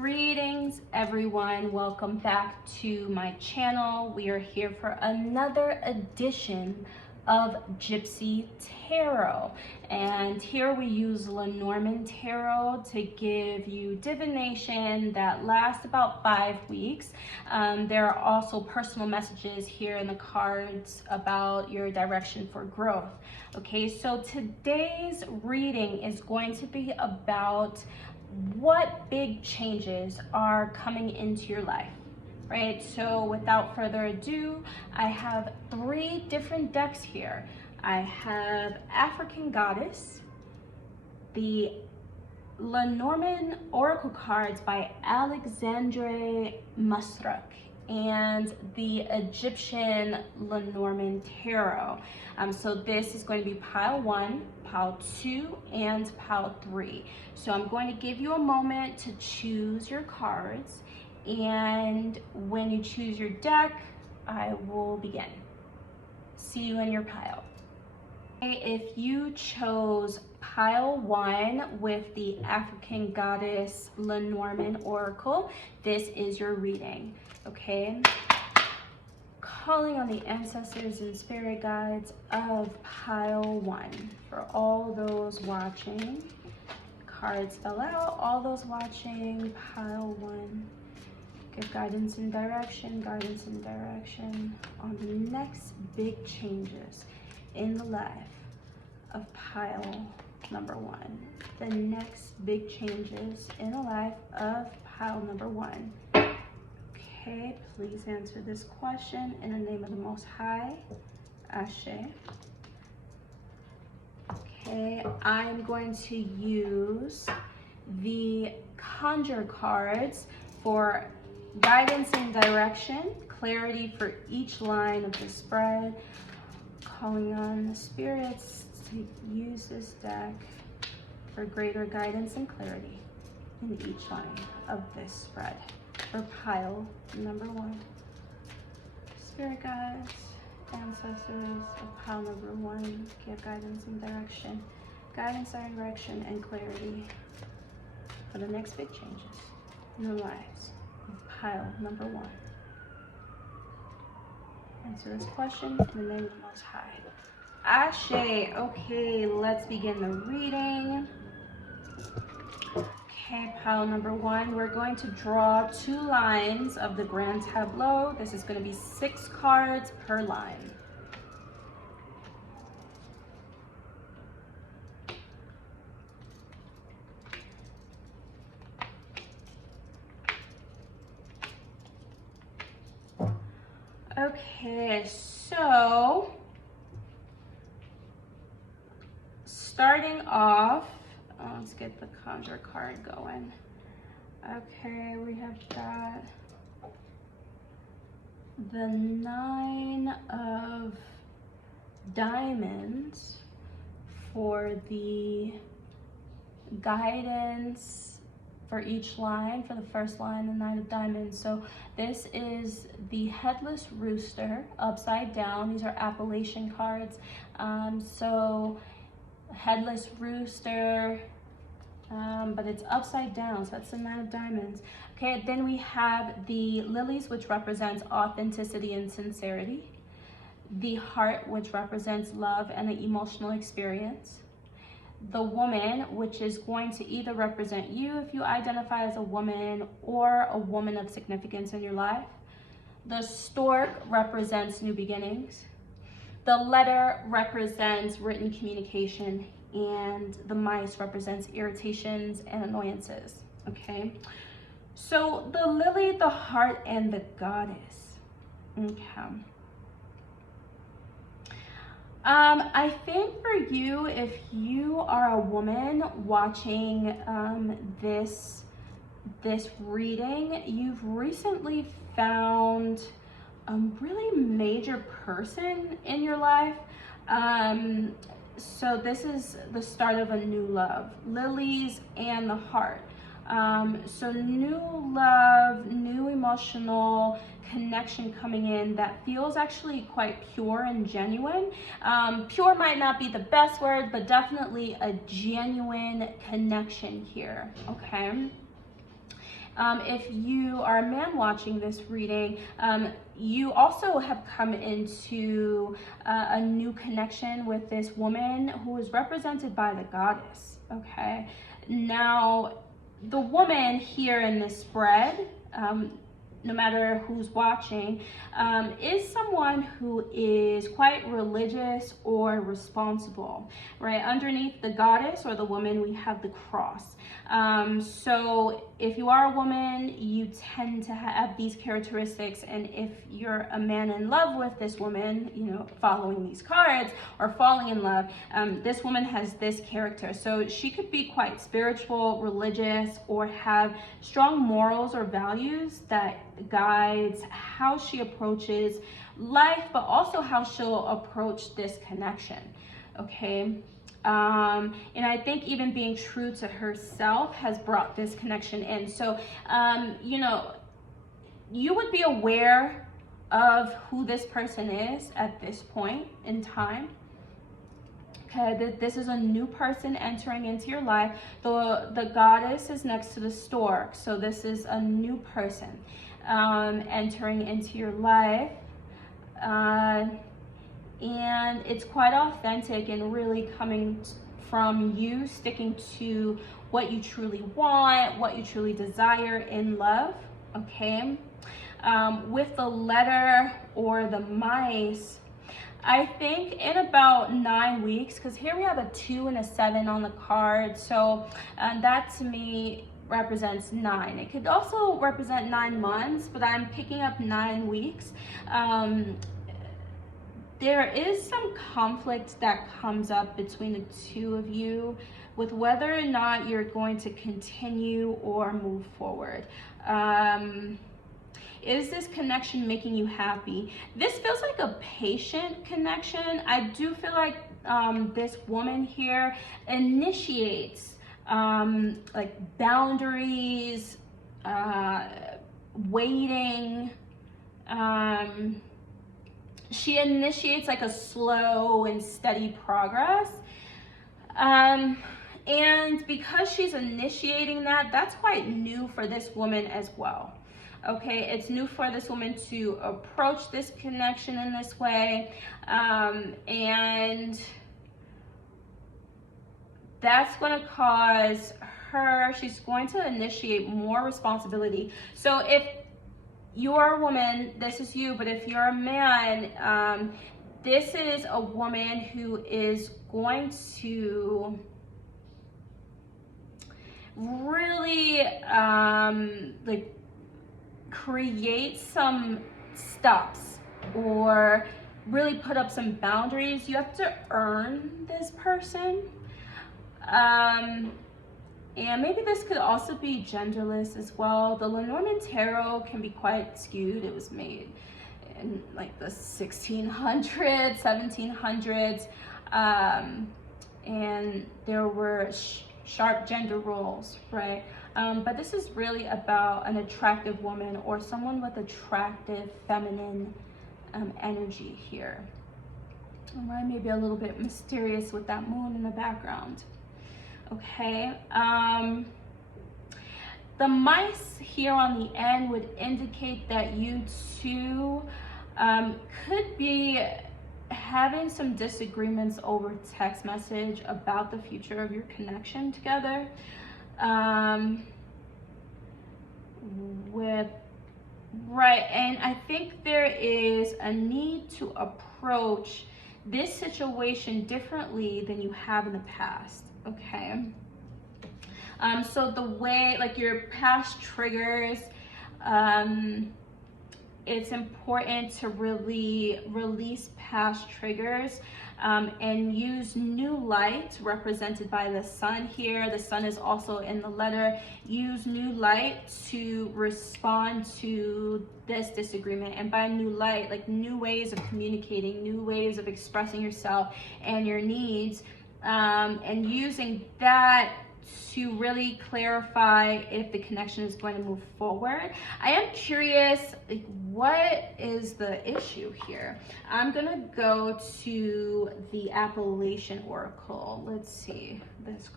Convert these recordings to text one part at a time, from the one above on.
Greetings everyone, welcome back to my channel. We are here for another edition of Gypsy Tarot, and here we use Lenormand Tarot to give you divination that lasts about 5 weeks. There are also personal messages here in the cards about your direction for growth. Okay, so today's reading is going to be about what big changes are coming into your life, right? So without further ado, I have 3 different decks here. I have African Goddess, the Lenormand Oracle cards by Alexandre Masruk, and the Egyptian Lenormand Tarot. So this is going to be pile 1, pile 2, and pile 3. So I'm going to give you a moment to choose your cards, and when you choose your deck, I will begin. See you in your pile. If you chose pile 1 with the African Goddess Lenormand Oracle, this is your reading, okay? Calling on the ancestors and spirit guides of pile 1. For all those watching, cards fell out. All those watching, pile 1. Give guidance and direction on the next big changes in the life of pile number 1. The next big changes in the life of pile number 1. Okay, please answer this question in the name of the Most High. Ashe. Okay, I'm going to use the conjure cards for guidance and direction, clarity for each line of the spread. Calling on the spirits to use this deck for greater guidance and clarity in each line of this spread for pile number 1. Spirit guides, ancestors of pile number 1, give guidance and direction, and clarity for the next big changes in the lives of pile number 1. Answer this question in the name of the Most High. Ashe. Okay, let's begin the reading. Okay, pile number 1, we're going to draw 2 lines of the grand tableau. This is going to be 6 cards per line. Okay, so starting off, let's get the conjure card going. Okay, we have got the 9 of diamonds for the guidance for each line. For the first line, the 9 of diamonds. So this is the headless rooster upside down. These are Appalachian cards. So headless rooster, but it's upside down, so that's the 9 of diamonds. Okay, then we have the lilies, which represents authenticity and sincerity. The heart, which represents love and the emotional experience. The woman, which is going to either represent you if you identify as a woman or a woman of significance in your life. The stork represents new beginnings. The letter represents written communication, and the mice represents irritations and annoyances, okay? So the lily, the heart, and the goddess, okay. I think for you, if you are a woman watching this reading, you've recently found a really major person in your life. So this is the start of a new love. Lilies and the heart. So new love, new emotional connection coming in that feels actually quite pure and genuine. Pure might not be the best word, but definitely a genuine connection here, okay? If you are a man watching this reading, you also have come into a new connection with this woman who is represented by the goddess, okay? Now, the woman here in this spread, no matter who's watching, is someone who is quite religious or responsible, right? Underneath the goddess or the woman, we have the cross. So if you are a woman, you tend to have these characteristics, and if you're a man in love with this woman, you know, following these cards or falling in love, this woman has this character. So she could be quite spiritual, religious, or have strong morals or values that guides how she approaches life, but also how she'll approach this connection, okay? And I think even being true to herself has brought this connection in. So, you know, you would be aware of who this person is at this point in time. Okay, this is a new person entering into your life. The goddess is next to the stork, so this is a new person entering into your life. And it's quite authentic and really coming from you sticking to what you truly want, what you truly desire in love, okay? With the letter or the mice, I think in about 9 weeks, because here we have a 2 and a 7 on the card, so that to me represents 9. It could also represent 9 months, but I'm picking up 9 weeks. There is some conflict that comes up between the two of you with whether or not you're going to continue or move forward. Is this connection making you happy? This feels like a patient connection. I do feel like this woman here initiates like boundaries, waiting, she initiates like a slow and steady progress. And because she's initiating that, that's quite new for this woman as well. Okay, it's new for this woman to approach this connection in this way. And that's going to cause her, she's going to initiate more responsibility. So if you're a woman, this is you, but if you're a man, this is a woman who is going to really like create some stops or really put up some boundaries. You have to earn this person. And maybe this could also be genderless as well. The Lenormand Tarot can be quite skewed. It was made in like the 1600s, 1700s. And there were sharp gender roles, right? But this is really about an attractive woman or someone with attractive feminine energy here. All right, maybe a little bit mysterious with that moon in the background. Okay, the mice here on the end would indicate that you two could be having some disagreements over text message about the future of your connection together. Right, and I think there is a need to approach this situation differently than you have in the past. Okay, so the way, like your past triggers, it's important to really release past triggers and use new light represented by the sun here. The sun is also in the letter. Use new light to respond to this disagreement, and by new light, like new ways of communicating, new ways of expressing yourself and your needs. And using that to really clarify if the connection is going to move forward. I am curious, like, what is the issue here? I'm gonna go to the Appalachian Oracle. Let's see this.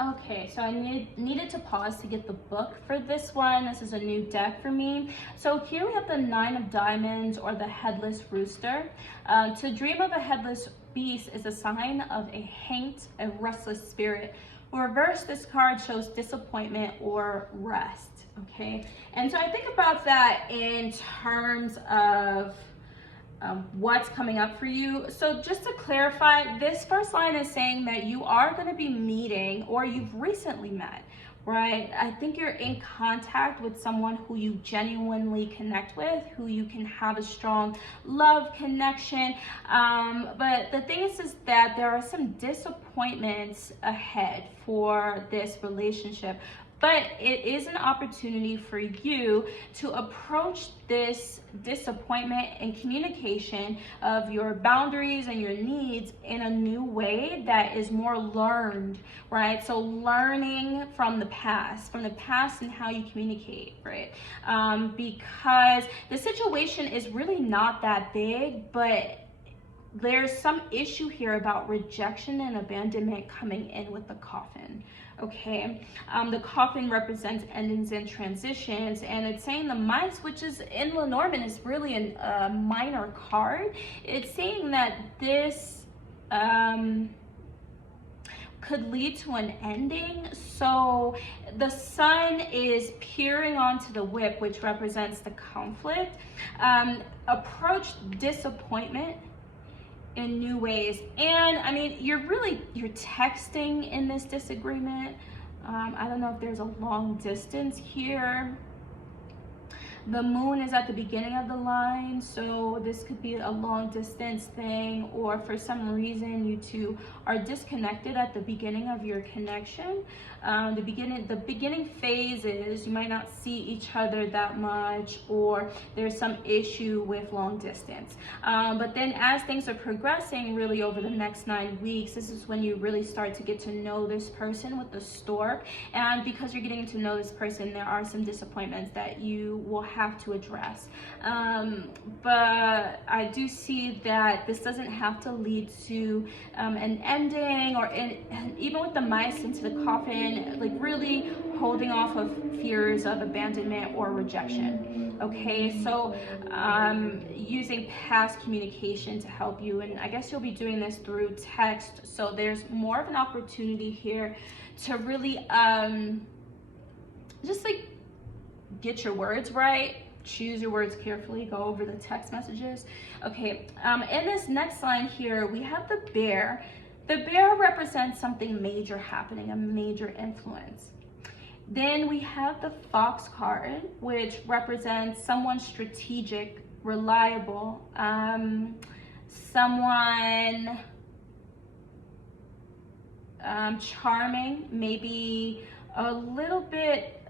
Okay, so I needed to pause to get the book for this one. This is a new deck for me. So here we have the Nine of Diamonds, or the Headless Rooster. To dream of a headless beast is a sign of a hanged, a restless spirit. Reverse, this card shows disappointment or rest. Okay, and so I think about that in terms of what's coming up for you. So just to clarify, this first line is saying that you are going to be meeting, or you've recently met, right? I think you're in contact with someone who you genuinely connect with, who you can have a strong love connection. But the thing is that there are some disappointments ahead for this relationship. But it is an opportunity for you to approach this disappointment and communication of your boundaries and your needs in a new way that is more learned, right? So learning from the past and how you communicate, right? Because the situation is really not that big, but there's some issue here about rejection and abandonment coming in with the coffin. Okay, the coffin represents endings and transitions, and it's saying the mice, which is in Lenormand, is really a minor card. It's saying that this could lead to an ending. So the sun is peering onto the whip, which represents the conflict. Approach disappointment in new ways. And I mean, you're texting in this disagreement. I don't know if there's a long distance here. The moon is at the beginning of the line, so this could be a long distance thing, or for some reason you two are disconnected at the beginning of your connection. The beginning phases, you might not see each other that much, or there's some issue with long distance. But then as things are progressing really over the next 9 weeks, this is when you really start to get to know this person with the stork. And because you're getting to know this person, there are some disappointments that you will have to address. But I do see that this doesn't have to lead to an ending, or even with the mice into the coffin, like really holding off of fears of abandonment or rejection. Okay, so using past communication to help you, and I guess you'll be doing this through text, so there's more of an opportunity here to really just like get your words right, choose your words carefully, go over the text messages. Okay, in this next line here, we have the bear. The bear represents something major happening, a major influence. Then we have the fox card, which represents someone strategic, reliable, someone charming, maybe a little bit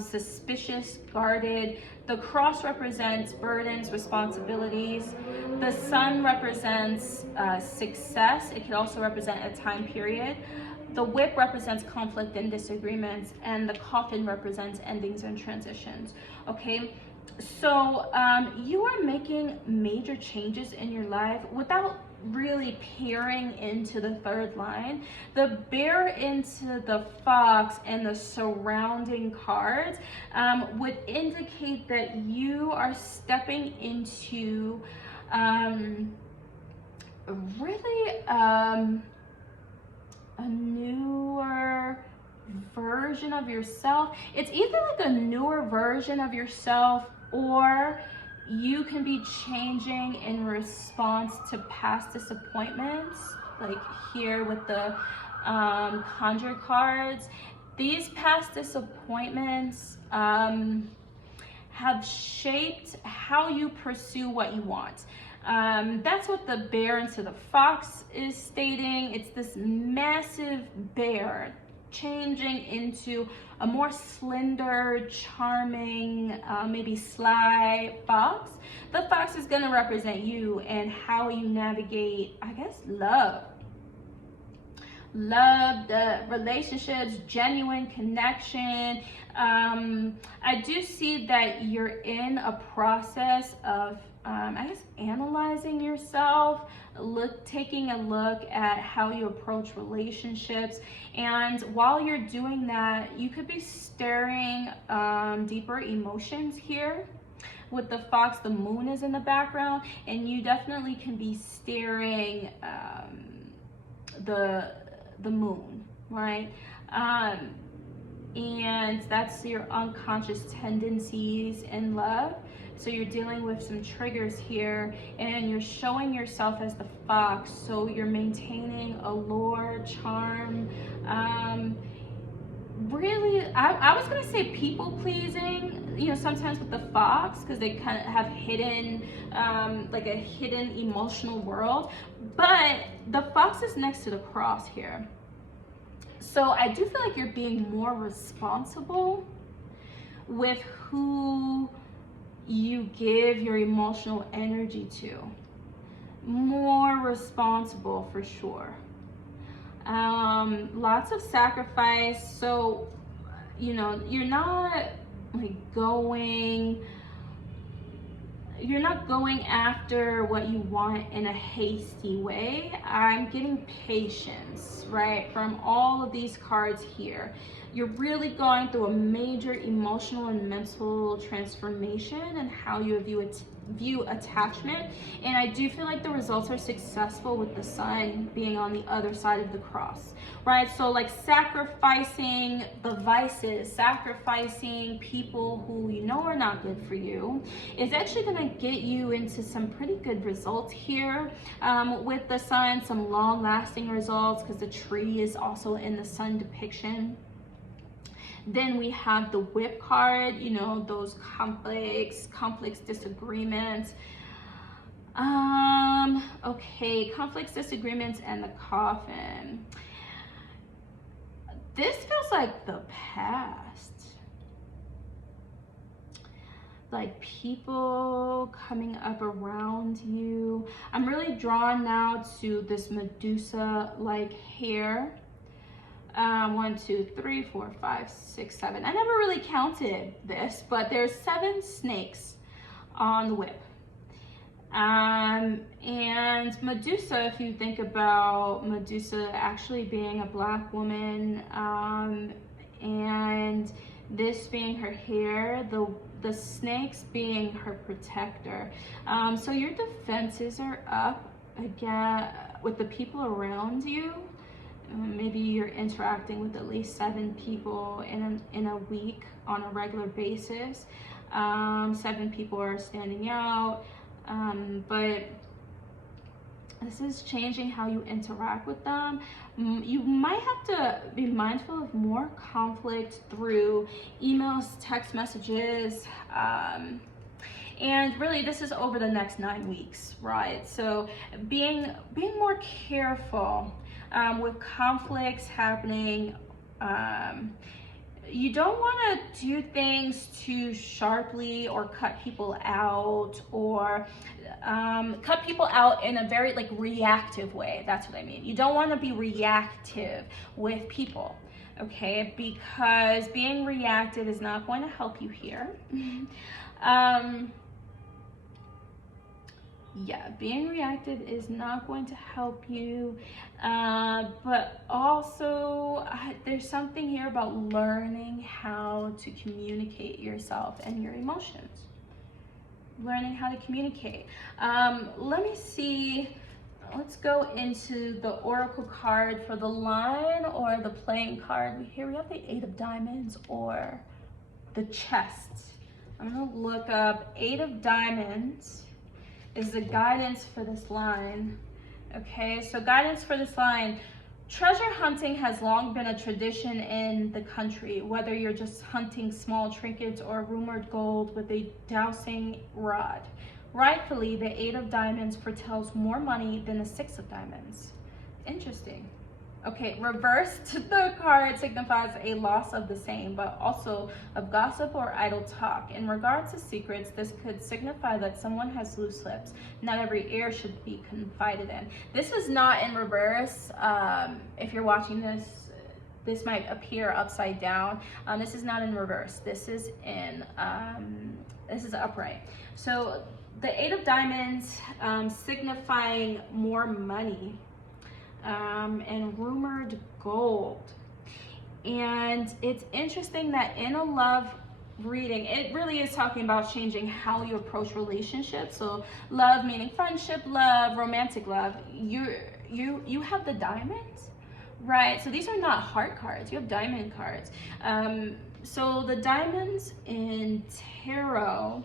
suspicious, guarded. The cross represents burdens, responsibilities. The sun represents success. It can also represent a time period. The whip represents conflict and disagreements, and the coffin represents endings and transitions. Okay, so you are making major changes in your life without really peering into the third line. The bear into the fox and the surrounding cards would indicate that you are stepping into really a newer version of yourself. It's either like a newer version of yourself, or you can be changing in response to past disappointments, like here with the conjure cards. These past disappointments have shaped how you pursue what you want. That's what the bear into the fox is stating. It's this massive bear changing into a more slender, charming, maybe sly fox. The fox is going to represent you and how you navigate, I guess, love, the relationships, genuine connection. I do see that you're in a process of I guess, analyzing yourself, taking a look at how you approach relationships. And while you're doing that, you could be stirring deeper emotions here. With the fox, the moon is in the background, and you definitely can be stirring the moon, right? And that's your unconscious tendencies in love. So you're dealing with some triggers here, and you're showing yourself as the fox. So you're maintaining allure, charm, really, I was gonna say people pleasing, you know, sometimes with the fox, because they kind of have hidden, like a hidden emotional world. But the fox is next to the cross here. So I do feel like you're being more responsible with who you give your emotional energy to. More responsible for sure. Lots of sacrifice. So, you know, you're not going after what you want in a hasty way. I'm getting patience, right, from all of these cards here. You're really going through a major emotional and mental transformation and how you view attachment. And I do feel like the results are successful with the sun being on the other side of the cross, right? So like sacrificing the vices, sacrificing people who you know are not good for you, is actually going to get you into some pretty good results here with the sun, some long-lasting results, because the tree is also in the sun depiction. Then we have the whip card, you know, those conflicts, disagreements. Okay, conflicts, disagreements, and the coffin. This feels like the past. Like people coming up around you. I'm really drawn now to this Medusa-like hair. 1, 2, 3, 4, 5, 6, 7. I never really counted this, but there's 7 snakes on the whip. And Medusa, if you think about Medusa actually being a black woman, and this being her hair, the snakes being her protector. So your defenses are up again with the people around you. Maybe you're interacting with at least 7 people in a week on a regular basis. 7 people are standing out, but this is changing how you interact with them. You might have to be mindful of more conflict through emails, text messages, and really this is over the next 9 weeks, right? So being more careful with conflicts happening. You don't want to do things too sharply or cut people out, or cut people out in a very reactive way. That's what I mean. You don't want to be reactive with people, okay? Because being reactive is not going to help you here. Yeah, being reactive is not going to help you, but also there's something here about learning how to communicate yourself and your emotions. Learning how to communicate. Let me see. Let's go into the oracle card for the line or the playing card. Here we have the 8 of diamonds or the chest. I'm gonna look up 8 of diamonds. Is the guidance for this line. Okay, so guidance for this line. Treasure hunting has long been a tradition in the country, whether you're just hunting small trinkets or rumored gold with a dowsing rod. Rightfully, the 8 of diamonds foretells more money than the 6 of diamonds. Interesting. Okay, reversed, the card signifies a loss of the same, but also of gossip or idle talk. In regards to secrets, this could signify that someone has loose lips. Not every ear should be confided in. This is not in reverse. If you're watching this this might appear upside down. This is not in reverse. This is in this is upright. So the Eight of Diamonds signifying more money and rumored gold. And it's interesting that in a love reading, it really is talking about changing how you approach relationships. So love meaning friendship love, romantic love. You have the diamonds, right? So these are not heart cards, you have diamond cards. So the diamonds in tarot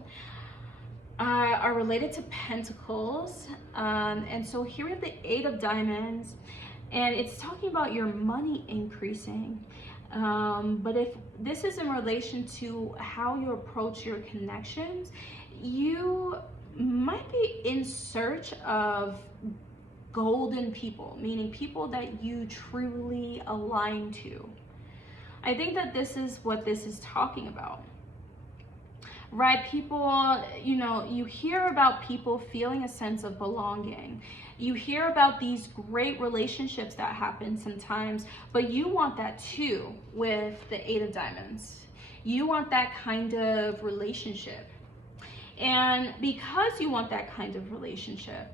are related to pentacles, and so here we have the Eight of Diamonds, and it's talking about your money increasing. But if this is in relation to how you approach your connections, you might be in search of golden people, meaning people that you truly align to. I think that this is what this is talking about. Right? People, you know, you hear about people feeling a sense of belonging. You hear about these great relationships that happen sometimes, but you want that too with the Eight of Diamonds. You want that kind of relationship. And because you want that kind of relationship,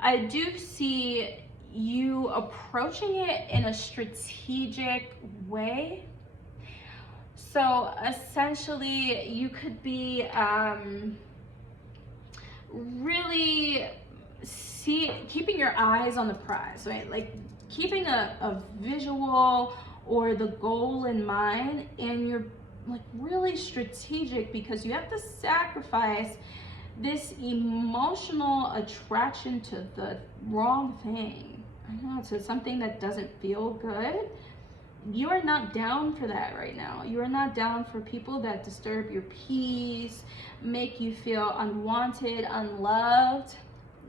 I do see you approaching it in a strategic way. So essentially, you could be really keeping your eyes on the prize, right? Like keeping a visual or the goal in mind, and you're like really strategic because you have to sacrifice this emotional attraction to the wrong thing. I don't know, to something that doesn't feel good. You are not down for that right now. You are not down for people that disturb your peace, make you feel unwanted, unloved,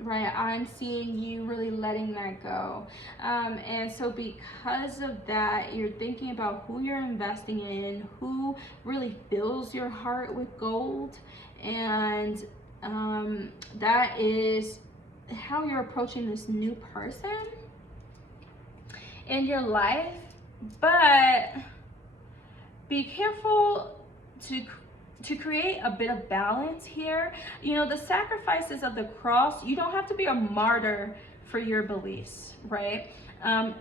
right? I'm seeing you really letting that go. And so because of that, you're thinking about who you're investing in, who really fills your heart with gold. And that is how you're approaching this new person in your life. But be careful to create a bit of balance here. You know, the sacrifices of the cross, you don't have to be a martyr for your beliefs, right?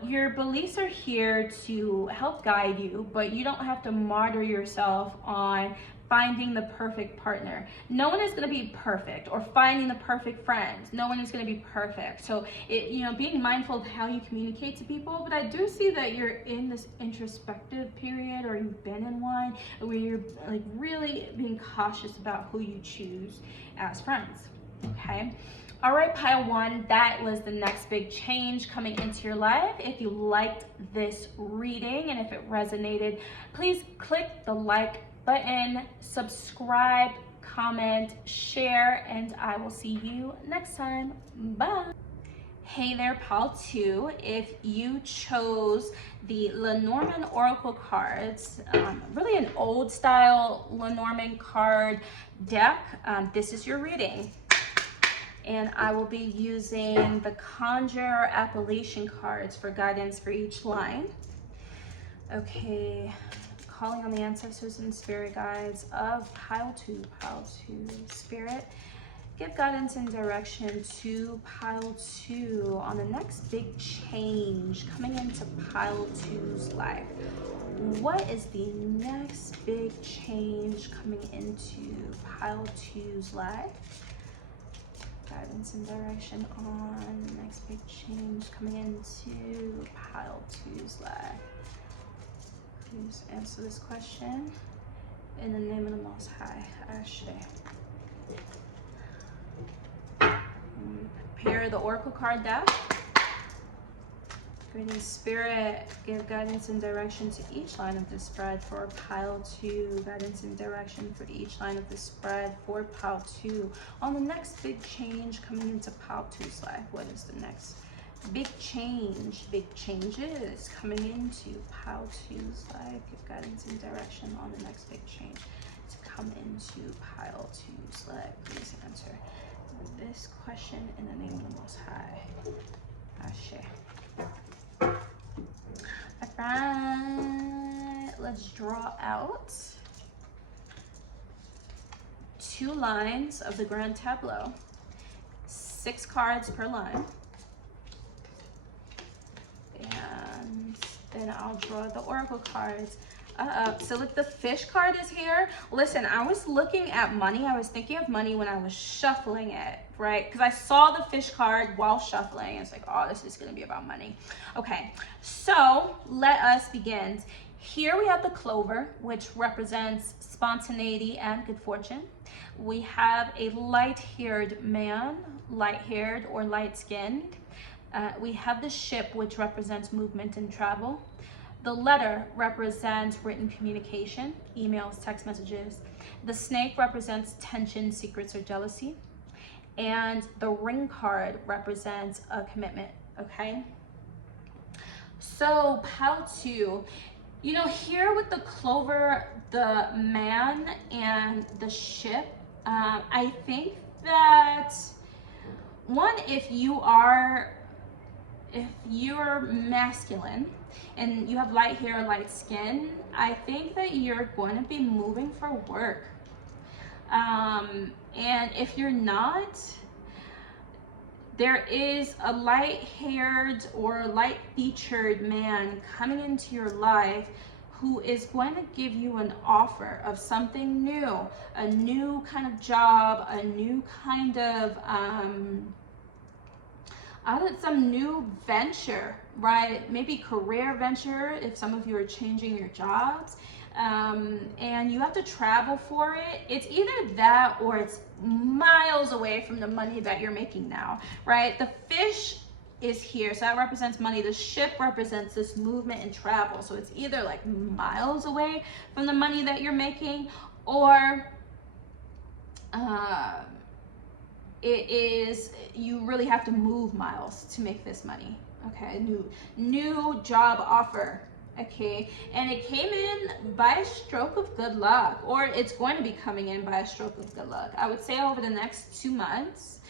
Your beliefs are here to help guide you, but you don't have to martyr yourself on finding the perfect partner. No one is going to be perfect, or finding the perfect friend. No one is going to be perfect. So, you know, being mindful of how you communicate to people. But I do see that you're in this introspective period, or you've been in one, where you're like really being cautious about who you choose as friends. Okay. All right, pile one, that was the next big change coming into your life. If you liked this reading and if it resonated, please click the like button, subscribe, comment, share, and I will see you next time. Bye. Hey there, pile two. If you chose the Lenormand Oracle cards, really an old style Lenormand card deck, this is your reading. And I will be using the Conjure Appellation cards for guidance for each line. Okay. Calling on the ancestors and spirit guides of pile two. Spirit, give guidance and direction to pile two on the next big change coming into pile two's life. What is the next big change coming into pile two's life? Guidance and direction on the next big change coming into pile two's life. Please answer this question in the name of the Most High. Ashe. Prepare the Oracle card deck. Greetings, Spirit. Give guidance and direction to each line of the spread for pile two. Guidance and direction for each line of the spread for pile two. On the next big change coming into pile two's life, what is the next big change, big changes coming into pile two's life? Give guidance and direction on the next big change to come into pile two's life. Please answer this question in the name of the Most High. Ashe. My friend. let's draw out 2 lines of the Grand Tableau. 6 cards per line. And then I'll draw the oracle cards. So look, the fish card is here. Listen, I was looking at money. I was thinking of money when I was shuffling it, right? Because I saw the fish card while shuffling. It's like, oh, this is going to be about money. Okay, so let us begin. Here we have the clover, which represents spontaneity and good fortune. We have a light-haired man, light-haired or light-skinned. We have the ship, which represents movement and travel. The letter represents written communication, emails, text messages. The snake represents tension, secrets, or jealousy. And the ring card represents a commitment, okay? So how to, you know, here with the clover, the man and the ship, I think that, one, if you're masculine and you have light hair, light skin, I think that you're going to be moving for work. And if you're not, there is a light-haired or light-featured man coming into your life who is going to give you an offer of something new, a new kind of job, a new kind of some new venture, right? Maybe career venture if some of you are changing your jobs, and you have to travel for it. It's either that or it's miles away from the money that you're making now, right? The fish is here, so that represents money. The ship represents this movement and travel, so it's either like miles away from the money that you're making, or it is, you really have to move miles to make this money. Okay, new job offer. Okay, and it came in by a stroke of good luck, or it's going to be coming in by a stroke of good luck, I would say, over the next 2 months.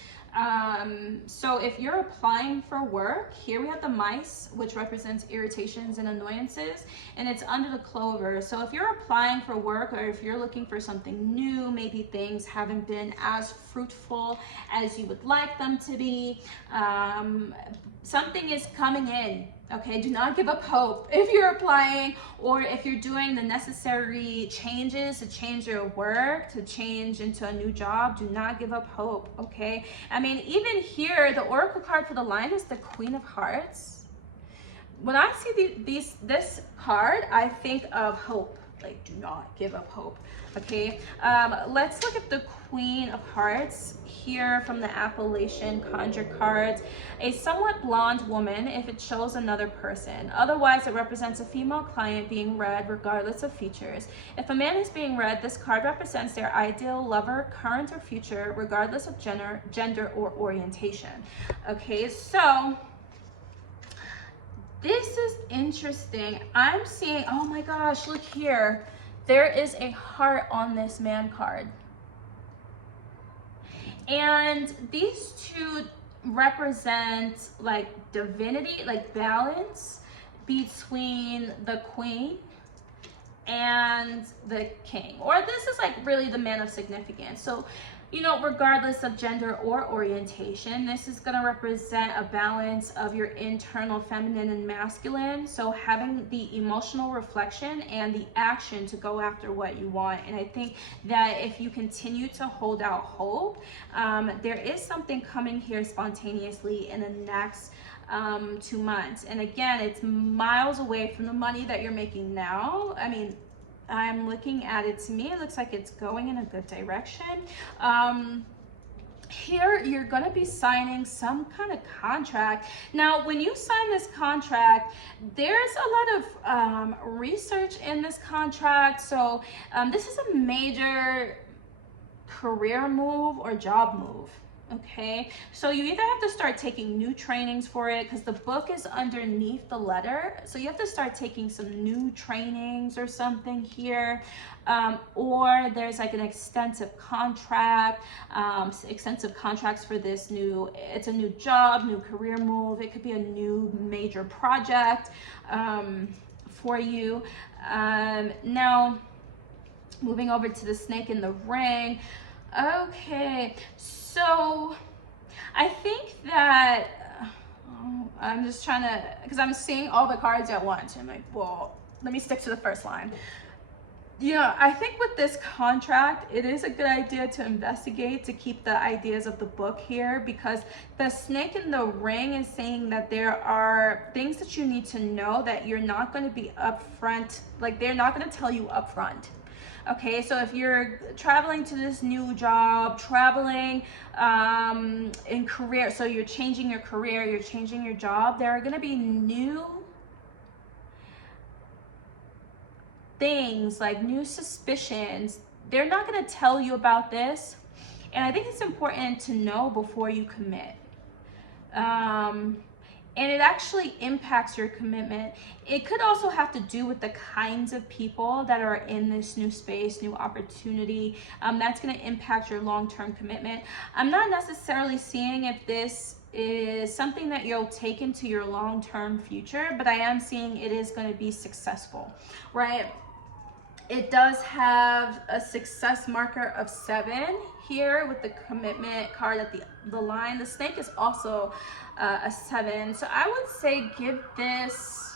So if you're applying for work, here we have the mice, which represents irritations and annoyances, and it's under the clover. So if you're applying for work, or if you're looking for something new, maybe things haven't been as fruitful as you would like them to be, something is coming in. Okay, do not give up hope if you're applying, or if you're doing the necessary changes to change your work, to change into a new job. Do not give up hope, okay? I mean, even here, the oracle card for the line is the Queen of Hearts. When I see this card, I think of hope. Like, do not give up hope, okay? Let's look at the Queen of Hearts here from the Appalachian Conjure cards. A somewhat blonde woman if it shows another person. Otherwise, it represents a female client being read regardless of features. If a man is being read, this card represents their ideal lover, current or future, regardless of gender or orientation. Okay, so this is interesting. I'm seeing, oh my gosh, look here. There is a heart on this man card. And these two represent like divinity, like balance between the queen and the king. Or this is like really the man of significance. So, you know, regardless of gender or orientation, this is going to represent a balance of your internal feminine and masculine. So having the emotional reflection and the action to go after what you want. And I think that if you continue to hold out hope, there is something coming here spontaneously in the next 2 months. And again, it's miles away from the money that you're making now. I mean, I'm looking at it, to me, it looks like it's going in a good direction. Here, you're going to be signing some kind of contract. Now, when you sign this contract, there's a lot of research in this contract. So this is a major career move or job move. Okay, so you either have to start taking new trainings for it, because the book is underneath the letter, so you have to start taking some new trainings or something here, or there's like an extensive contract, extensive contracts for this new, it's a new job, new career move. It could be a new major project for you. Now, moving over to the snake in the ring. Okay, so I think that I'm just trying to, because I'm seeing all the cards at once. I'm like, well, let me stick to the first line. Yeah, I think with this contract, it is a good idea to investigate, to keep the ideas of the book here, because the snake in the ring is saying that there are things that you need to know that you're not going to be upfront, like they're not going to tell you upfront. Okay, so if you're traveling to this new job, traveling in career, so you're changing your career, you're changing your job, there are going to be new things, like new suspicions. They're not going to tell you about this, and I think it's important to know before you commit. And it actually impacts your commitment. It could also have to do with the kinds of people that are in this new space, new opportunity. That's going to impact your long-term commitment. I'm not necessarily seeing if this is something that you'll take into your long-term future, but I am seeing it is going to be successful, right? It does have a success marker of 7 here with the commitment card at the line. The snake is also a 7. So I would say give this,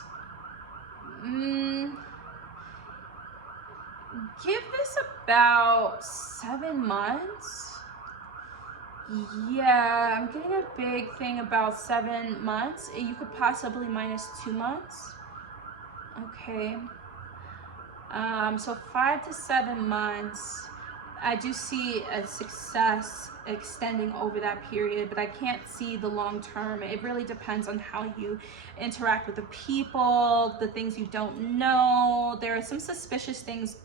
about 7 months. Yeah, I'm getting a big thing about 7 months. You could possibly minus 2 months. Okay. So 5 to 7 months. I do see a success extending over that period, but I can't see the long term. It really depends on how you interact with the people, the things you don't know. There are some suspicious things,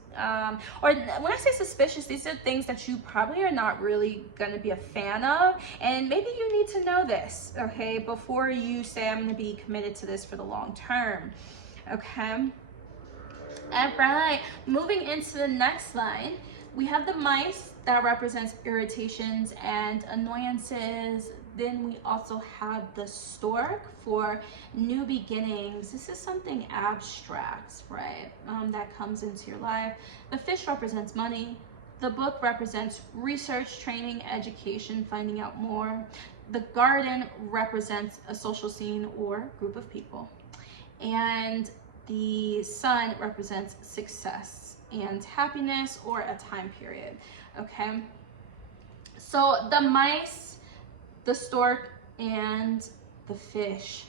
or when I say suspicious, these are things that you probably are not really going to be a fan of, and maybe you need to know this, okay, before you say I'm going to be committed to this for the long term. Okay. All right, moving into the next line, we have the mice that represents irritations and annoyances. Then we also have the stork for new beginnings. This is something abstract, right? That comes into your life. The fish represents money. The book represents research, training, education, finding out more. The garden represents a social scene or group of people. And the sun represents success and happiness or a time period. Okay, so the mice, the stork, and the fish.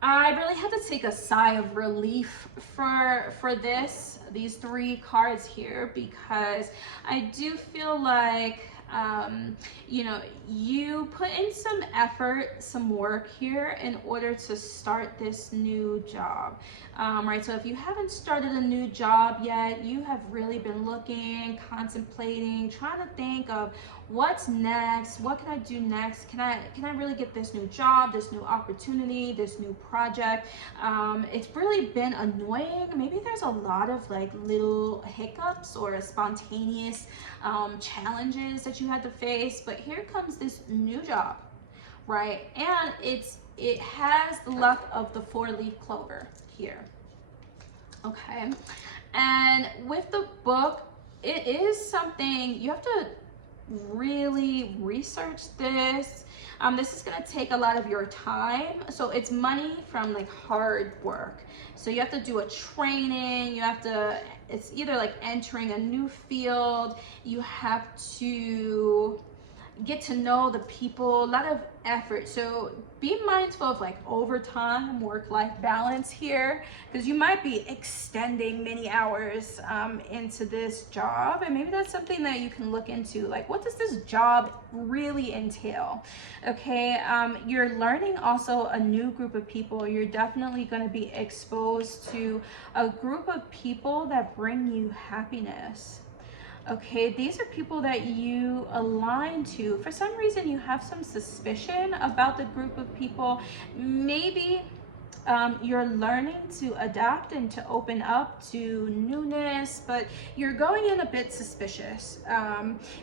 I really had to take a sigh of relief for these 3 cards here, because I do feel like you know, you put in some effort, some work here in order to start this new job, right? So if you haven't started a new job yet, you have really been looking, contemplating, trying to think of what's next, what can I do next, can I really get this new job, this new opportunity, this new project. It's really been annoying. Maybe there's a lot of like little hiccups or spontaneous challenges that you had to face, but here comes this new job, right? And it has the luck of the 4-leaf clover here. Okay, and with the book, it is something you have to really research this. This is going to take a lot of your time. So it's money from like hard work. So you have to do a training, you have to, it's either like entering a new field, you have to get to know the people, a lot of effort. So be mindful of like overtime, work-life balance here, because you might be extending many hours into this job, and maybe that's something that you can look into. Like, what does this job really entail? Okay, you're learning also a new group of people. You're definitely going to be exposed to a group of people that bring you happiness. Okay, these are people that you align to. For some reason, you have some suspicion about the group of people. Maybe You're learning to adapt and to open up to newness, but you're going in a bit suspicious.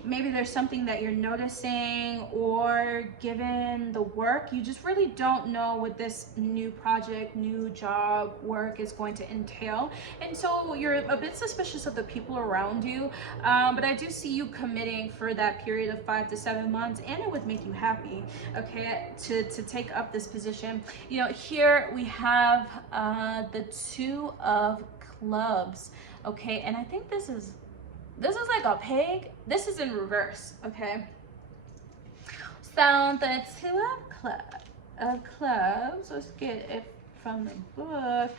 Maybe there's something that you're noticing, or given the work, you just really don't know what this new project, new job, work is going to entail. And so you're a bit suspicious of the people around you. But I do see you committing for that period of 5 to 7 months, and it would make you happy, okay, to take up this position. You know, here we have the Two of Clubs, okay, and I think this is like a pig. This is in reverse, okay. So the Two of Clubs, let's get it from the book.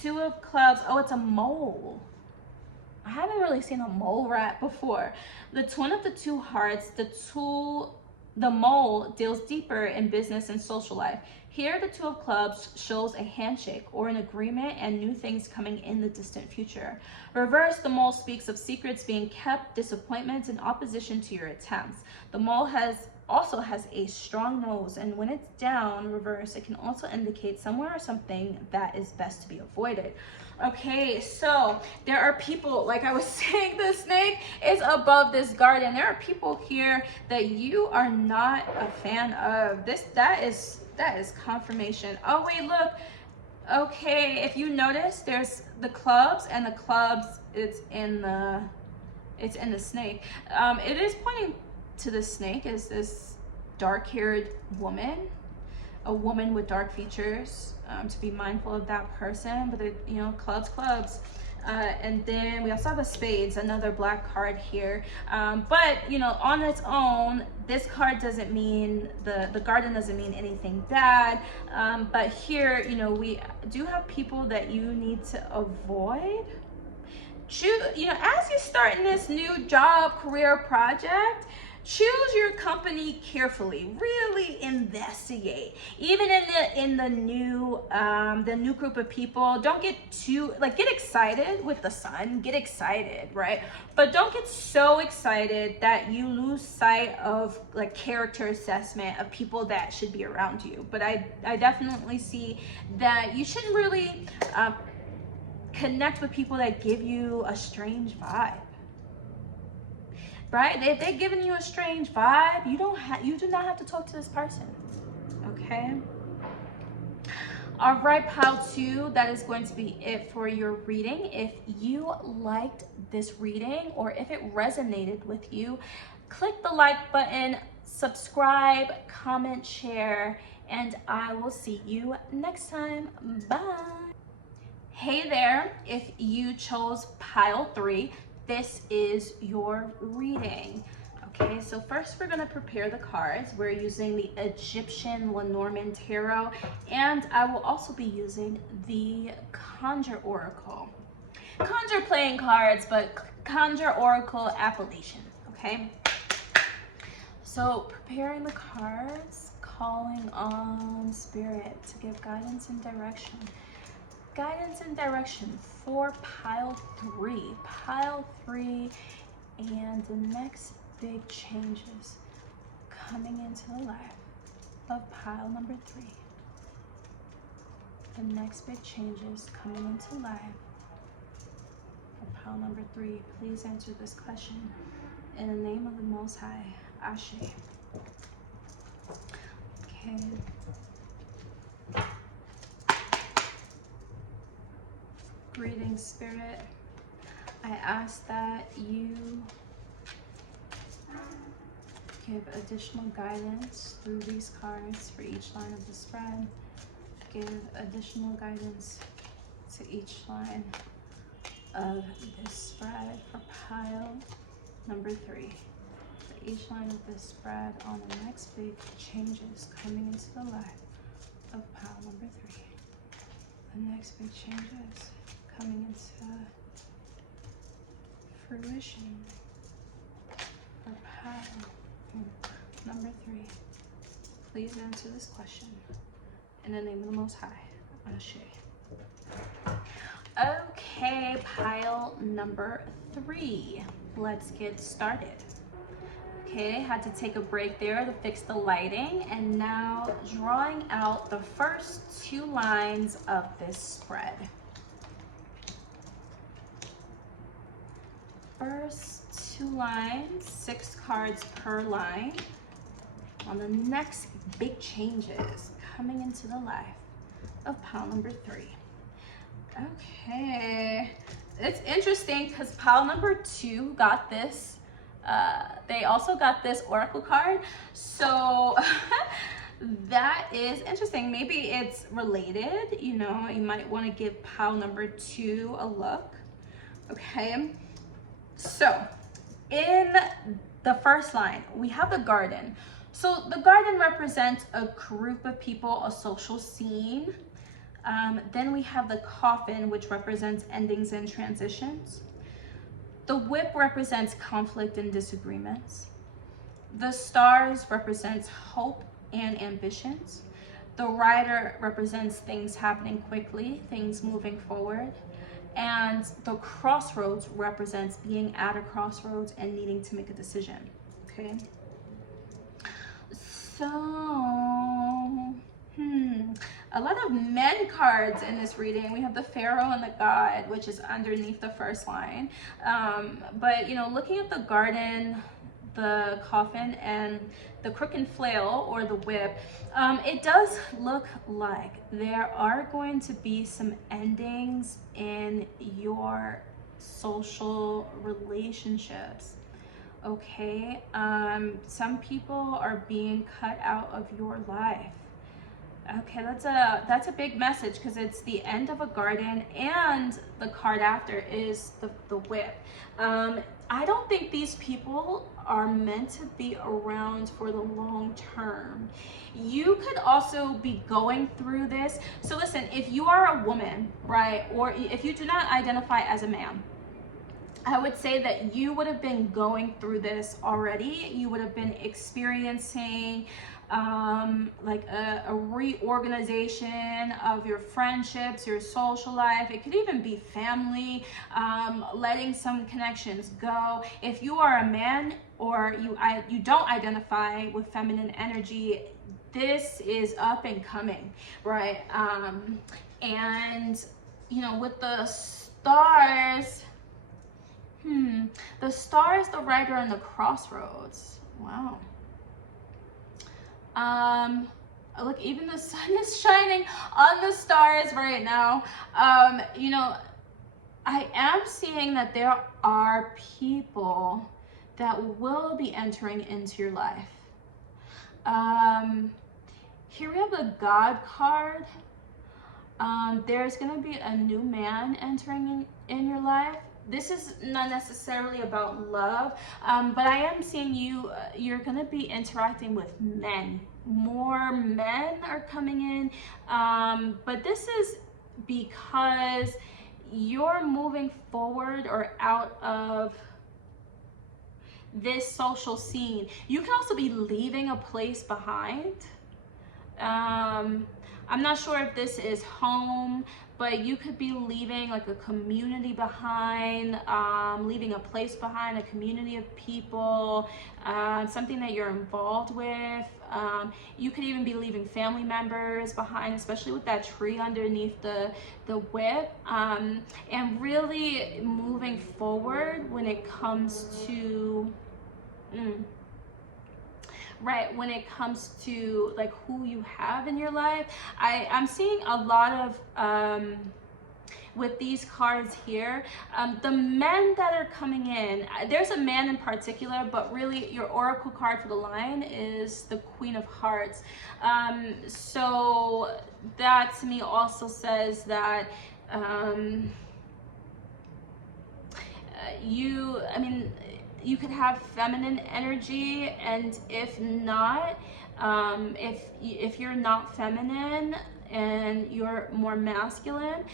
Two of Clubs. Oh, it's a mole. I haven't really seen a mole rat before. The Twin of the Two Hearts. The mole deals deeper in business and social life. Here, the Two of Clubs shows a handshake or an agreement and new things coming in the distant future. Reverse, the mole speaks of secrets being kept, disappointments, and opposition to your attempts. The mole also has a strong nose, and when it's down, reverse, it can also indicate somewhere or something that is best to be avoided. Okay, so there are people, like I was saying, the snake is above this garden. There are people here that you are not a fan of. That is confirmation. Oh wait, look. Okay, if you notice, there's the clubs, and the clubs, it's in the snake. It is pointing to the snake as this dark-haired woman, a woman with dark features, to be mindful of that person. But it, you know, clubs. And then we also have a spades, another black card here. But you know, on its own, this card doesn't mean, the garden doesn't mean anything bad. But here, you know, we do have people that you need to avoid. Choose, you know, as you start in this new job, career, project, choose your company carefully. Really investigate. Even in the new group of people, don't get too, like, get excited with the sun, get excited, right? But don't get so excited that you lose sight of, like, character assessment of people that should be around you. But I definitely see that you shouldn't really connect with people that give you a strange vibe. Right? If they're giving you a strange vibe, you do not have to talk to this person. Okay? All right, pile 2, that is going to be it for your reading. If you liked this reading, or if it resonated with you, click the like button, subscribe, comment, share, and I will see you next time. Bye. Hey there, if you chose pile 3, this is your reading. Okay, so first we're going to prepare the cards. We're using the Egyptian Lenormand Tarot, and I will also be using the Conjure Oracle. Conjure playing cards, but Conjure Oracle appellation, okay? So preparing the cards, calling on Spirit to give guidance and direction. Guidance and direction for pile 3. Pile 3, and the next big changes coming into the life of pile number 3. The next big changes coming into life for pile number 3. Please answer this question in the name of the Most High. Ashe. Okay. Greetings, Spirit. I ask that you give additional guidance through these cards for each line of the spread. Give additional guidance to each line of this spread for pile number 3. For each line of this spread on the next big changes coming into the life of pile number 3. The next big changes coming into fruition for pile number 3. Please answer this question in the name of the Most High. Ashe. Okay, pile number 3. Let's get started. Okay, had to take a break there to fix the lighting, and now drawing out the first 2 lines of this spread. First 2 lines, 6 cards per line on the next big changes coming into the life of pile number 3. Okay, it's interesting because pile number 2 got this. They also got this oracle card, so that is interesting. Maybe it's related, you know, you might want to give pile number 2 a look. Okay, so in the first line, we have the garden. So the garden represents a group of people, a social scene. Then we have the coffin, which represents endings and transitions. The whip represents conflict and disagreements. The stars represents hope and ambitions. The rider represents things happening quickly, things moving forward. And the crossroads represents being at a crossroads and needing to make a decision. Okay. So, a lot of men cards in this reading. We have the Pharaoh and the God, which is underneath the first line. But, you know, looking at the garden, the coffin, and the crook and flail, or the whip, it does look like there are going to be some endings in your social relationships. Okay, some people are being cut out of your life. Okay, that's a big message, because it's the end of a garden, and the card after is the whip. I don't think these people are meant to be around for the long term. You could also be going through this. So listen, if you are a woman, right, or if you do not identify as a man, I would say that you would have been going through this already. You would have been experiencing like a reorganization of your friendships, your social life. It could even be family, letting some connections go. If you are a man, or you don't identify with feminine energy, this is up and coming, right? And you know, with the stars, the star is the rider in the crossroads. Wow. Look, even the sun is shining on the stars right now. You know, I am seeing that there are people that will be entering into your life. Here we have the God card. There's going to be a new man entering in your life. This is not necessarily about love, but I am seeing you're going to be interacting with men. More men are coming in, but this is because you're moving forward or out of this social scene. You can also be leaving a place behind. I'm not sure if this is home, but you could be leaving like a community behind, leaving a place behind, a community of people, something that you're involved with. You could even be leaving family members behind, especially with that tree underneath the whip, and really moving forward when it comes to right, when it comes to like who you have in your life. I'm seeing a lot of with these cards here, the men that are coming in, there's a man in particular, but really your oracle card for the line is the Queen of Hearts. So that to me also says that you could have feminine energy, and if not, if you're not feminine and you're more masculine,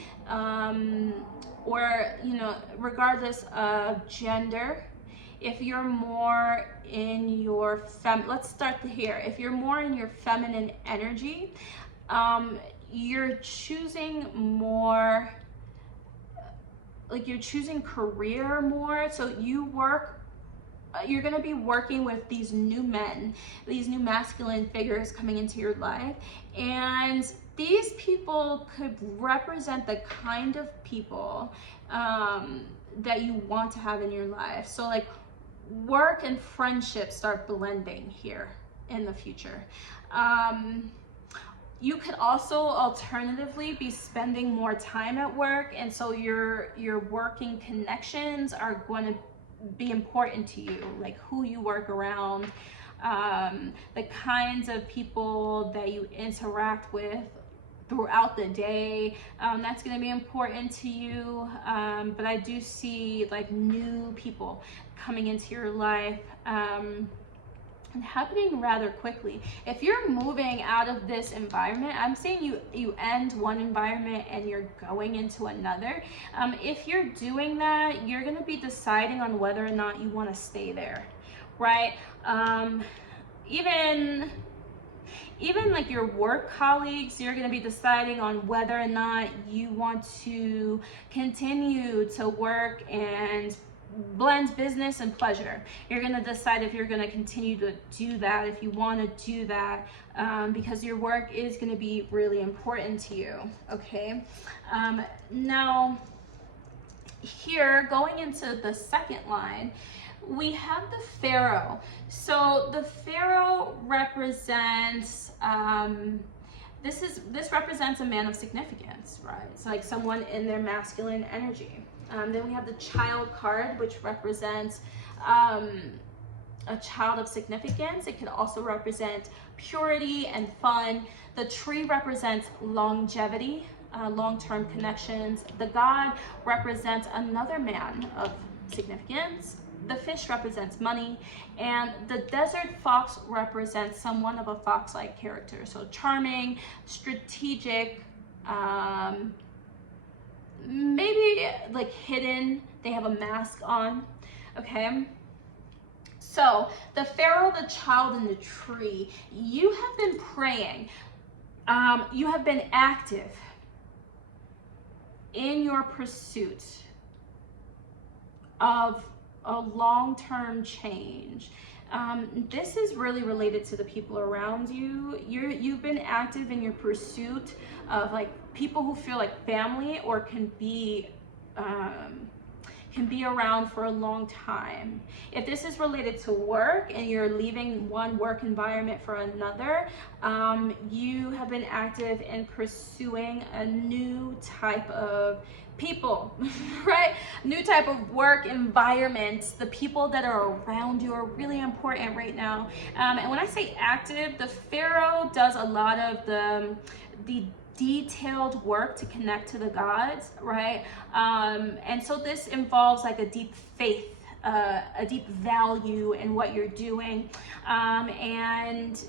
or you know, regardless of gender, if you're more in your let's start here. If you're more in your feminine energy, you're choosing more, like you're choosing career more. So you work you're going to be working with these new men, these new masculine figures coming into your life, and these people could represent the kind of people that you want to have in your life. So like work and friendship start blending here in the future. You could also alternatively be spending more time at work, and so your working connections are going to be important to you, like who you work around, the kinds of people that you interact with throughout the day. That's going to be important to you. But I do see like new people coming into your life, and happening rather quickly. If you're moving out of this environment, I'm saying you end one environment and you're going into another. If you're doing that, you're going to be deciding on whether or not you want to stay there, right? Even like your work colleagues, you're going to be deciding on whether or not you want to continue to work and blend business and pleasure. You're going to decide if you're going to continue to do that, if you want to do that, because your work is going to be really important to you. Okay. Now here, going into the second line, we have the Pharaoh. So the Pharaoh represents this represents a man of significance, right? It's like someone in their masculine energy. Then we have the Child card, which represents a child of significance. It can also represent purity and fun. The Tree represents longevity, long-term connections. The God represents another man of significance. The Fish represents money, and the Desert Fox represents someone of a fox-like character. So charming, strategic, maybe like hidden. They have a mask on. Okay. So the Pharaoh, the Child, and the Tree. You have been praying. You have been active in your pursuit of a long-term change. This is really related to the people around you. You've been active in your pursuit of like people who feel like family, or can be around for a long time. If this is related to work and you're leaving one work environment for another, you have been active in pursuing a new type of people, right? New type of work environment. The people that are around you are really important right now. And when I say active, the Pharaoh does a lot of the detailed work to connect to the gods, right? And so this involves like a deep faith, a deep value in what you're doing, and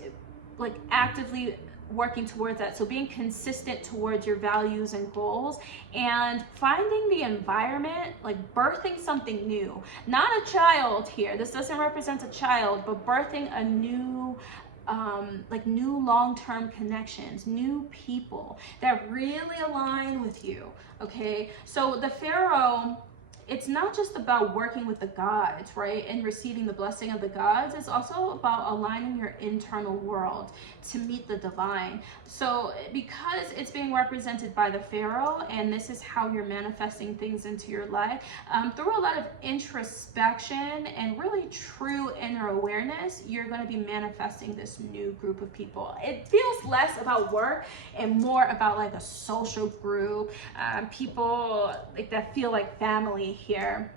like actively working towards that. So being consistent towards your values and goals, and finding the environment, like birthing something new. Not a child here. This doesn't represent a child, but birthing a new like new long-term connections, new people that really align with you. Okay, so the Pharaoh, it's not just about working with the gods, right, and receiving the blessing of the gods. It's also about aligning your internal world to meet the divine. So because it's being represented by the Pharaoh, and this is how you're manifesting things into your life, through a lot of introspection and really true inner awareness, you're going to be manifesting this new group of people. It feels less about work and more about like a social group, people like that feel like family here.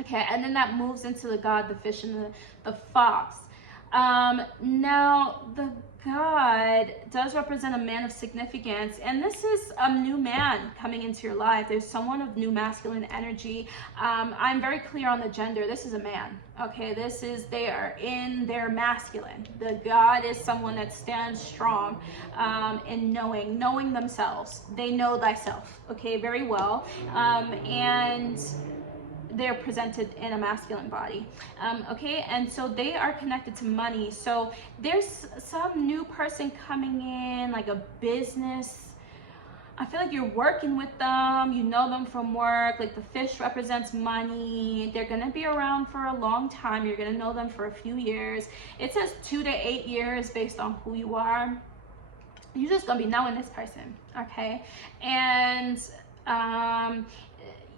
Okay, and then that moves into the God, the Fish, and the Fox. Now the God does represent a man of significance, and this is a new man coming into your life. There's someone of new masculine energy. I'm very clear on the gender. This is a man. Okay, they are in their masculine. The God is someone that stands strong in knowing themselves. They know thyself, okay, very well. And they're presented in a masculine body. Okay, and so they are connected to money. So there's some new person coming in, like a business I feel like you're working with them, you know them from work. Like the fish represents money. They're gonna be around for a long time. You're gonna know them for a few years. It says 2 to 8 years based on who you are. You're just gonna be knowing this person, okay? And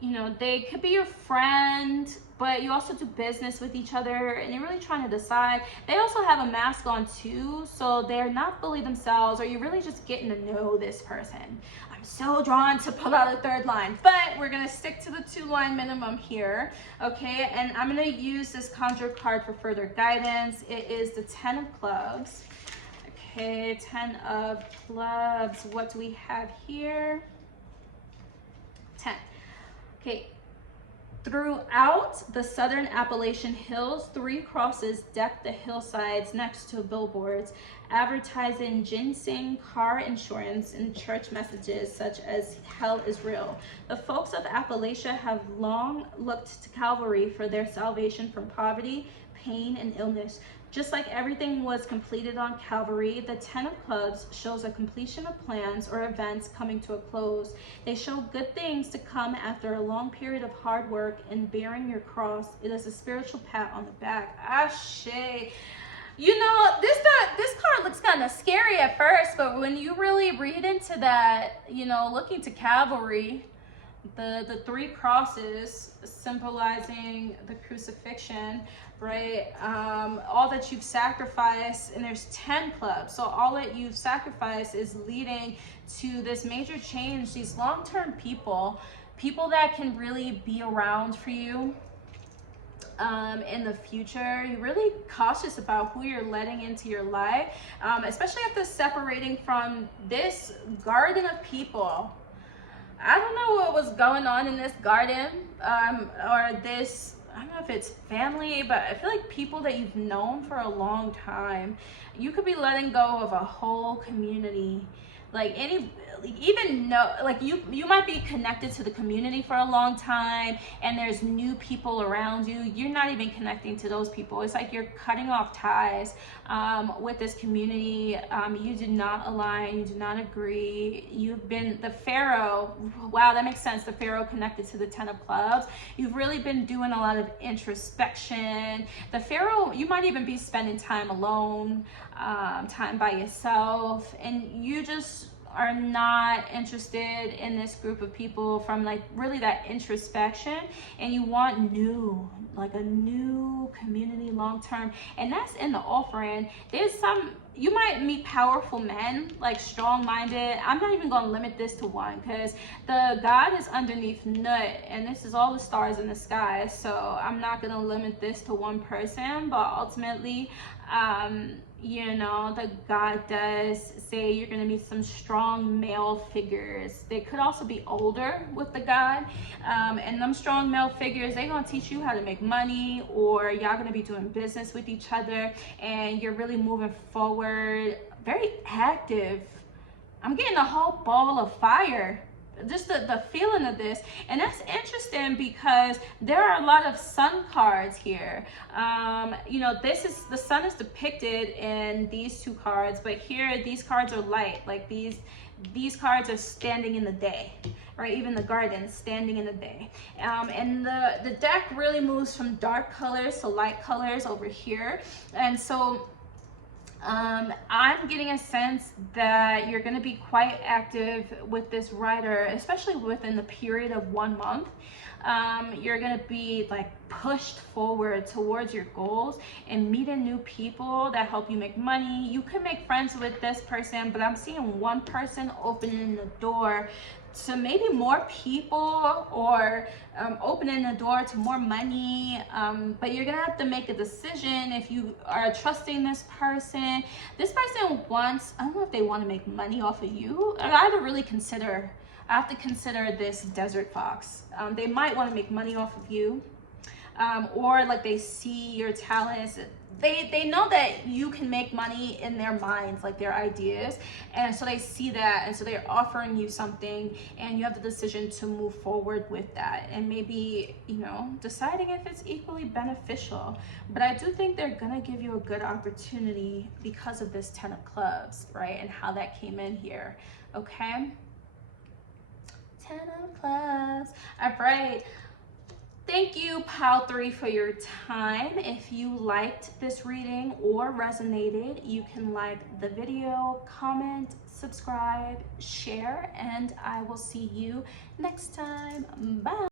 you know, they could be your friend, but you also do business with each other and you're really trying to decide. They also have a mask on too, so they're not fully themselves, or you're really just getting to know this person. I'm so drawn to pull out a third line, but we're gonna stick to the 2-line minimum here, okay? And I'm gonna use this conjure card for further guidance. It is the 10 of clubs. Okay, 10 of clubs. What do we have here? 10. Okay, throughout the southern Appalachian Hills, 3 crosses deck the hillsides next to billboards advertising ginseng, car insurance, and church messages such as hell is real. The folks of Appalachia have long looked to Calvary for their salvation from poverty, pain, and illness. Just like everything was completed on Calvary, the 10 of clubs shows a completion of plans or events coming to a close. They show good things to come after a long period of hard work and bearing your cross. It is a spiritual pat on the back. Ashe. You know, this card looks kind of scary at first, but when you really read into that, you know, looking to Calvary, the 3 crosses symbolizing the crucifixion, right? All that you've sacrificed, and there's 10 clubs, so all that you've sacrificed is leading to this major change. These long-term people that can really be around for you in the future. You're really cautious about who you're letting into your life, especially after separating from this garden of people. I don't know what was going on in this garden, or this, I don't know if it's family, but I feel like people that you've known for a long time, you could be letting go of a whole community. Like you might be connected to the community for a long time, and there's new people around you. You're not even connecting to those people. It's like you're cutting off ties with this community. You do not align, you do not agree. You've been the Pharaoh. Wow, that makes sense. The Pharaoh connected to the 10 of clubs. You've really been doing a lot of introspection. The Pharaoh, you might even be spending time alone, time by yourself, and you just are not interested in this group of people from like really that introspection, and you want new, like a new community long term. And that's in the offering. There's some, you might meet powerful men, like strong-minded. I'm not even going to limit this to one, because the God is underneath Nut, and this is all the stars in the sky, so I'm not going to limit this to one person. But ultimately, you know, the God does say you're going to meet some strong male figures. They could also be older with the God, and them strong male figures, they're going to teach you how to make money, or y'all going to be doing business with each other, and you're really moving forward, very active. I'm getting a whole ball of fire, just the feeling of this. And that's interesting because there are a lot of sun cards here. You know, this is, the sun is depicted in these 2 cards, but here these cards are light. Like these cards are standing in the day, right? Even the garden standing in the day. And the deck really moves from dark colors to light colors over here. And so I'm getting a sense that you're going to be quite active with this writer, especially within the period of 1 month. You're going to be like pushed forward towards your goals and meeting new people that help you make money. You could make friends with this person, but I'm seeing one person opening the door to maybe more people, or opening the door to more money. But you're gonna have to make a decision if you are trusting this person. This person wants, I don't know if they want to make money off of you. I have to consider this desert fox. They might want to make money off of you, or like they see your talents. They know that you can make money in their minds, like their ideas, and so they see that, and so they're offering you something, and you have the decision to move forward with that, and maybe, you know, deciding if it's equally beneficial. But I do think they're gonna give you a good opportunity because of this 10 of clubs, right, and how that came in here. Okay, 10 of clubs. All right. Thank you, Pile 3, for your time. If you liked this reading or resonated, you can like the video, comment, subscribe, share, and I will see you next time. Bye.